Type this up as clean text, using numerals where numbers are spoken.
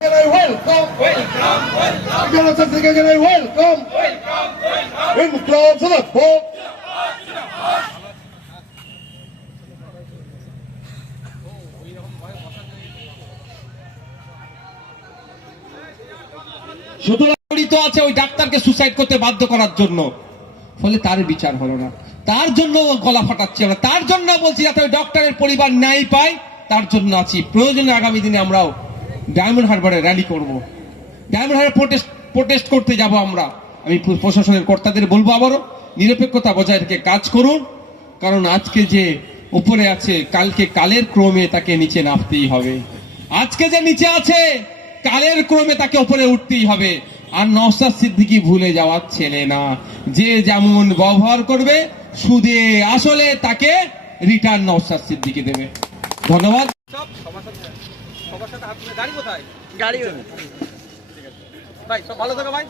Welcome, in clouds of the boat. সুতরাং জড়িত আছে ওই ডাক্তারকে সুসাইড করতে বাধ্য করার জন্য, ফলে তার বিচার হলো না। তার জন্য গলা ফাটাচ্ছি আমরা, তার জন্য বলছি যাতে ওই ডক্টরের পরিবার ন্যায় পায়, তার জন্য আছি। প্রয়োজনে আগামী দিনে আমরাও ডায়মন্ড হারবারে র্যালি করব, ডায়মন্ড হারবার প্রোটেস্ট করতে যাব আমরা। আমি প্রশাসনের কর্তাদের বলবো আবারও নিরপেক্ষতা বজায় রেখে কাজ করুন, কারণ আজকে যে উপরে আছে কালকে কালের ক্রমে তাকে নিচে নামতেই হবে। আজকে যে নিচে আছে কালের ক্রমে তাকে উপরে উঠতেই হবে। আর নওশাদ সিদ্দিকী ভুলে যাওয়ার ছেলে না, যে যেমন ব্যবহার করবে সুদে আসলে তাকে রিটার্ন নওশাদ সিদ্দিকী দেবে। ধন্যবাদ। সবার সাথে গাড়ি কোথায়? গাড়ি ভাই সব ভালো থাকো ভাই।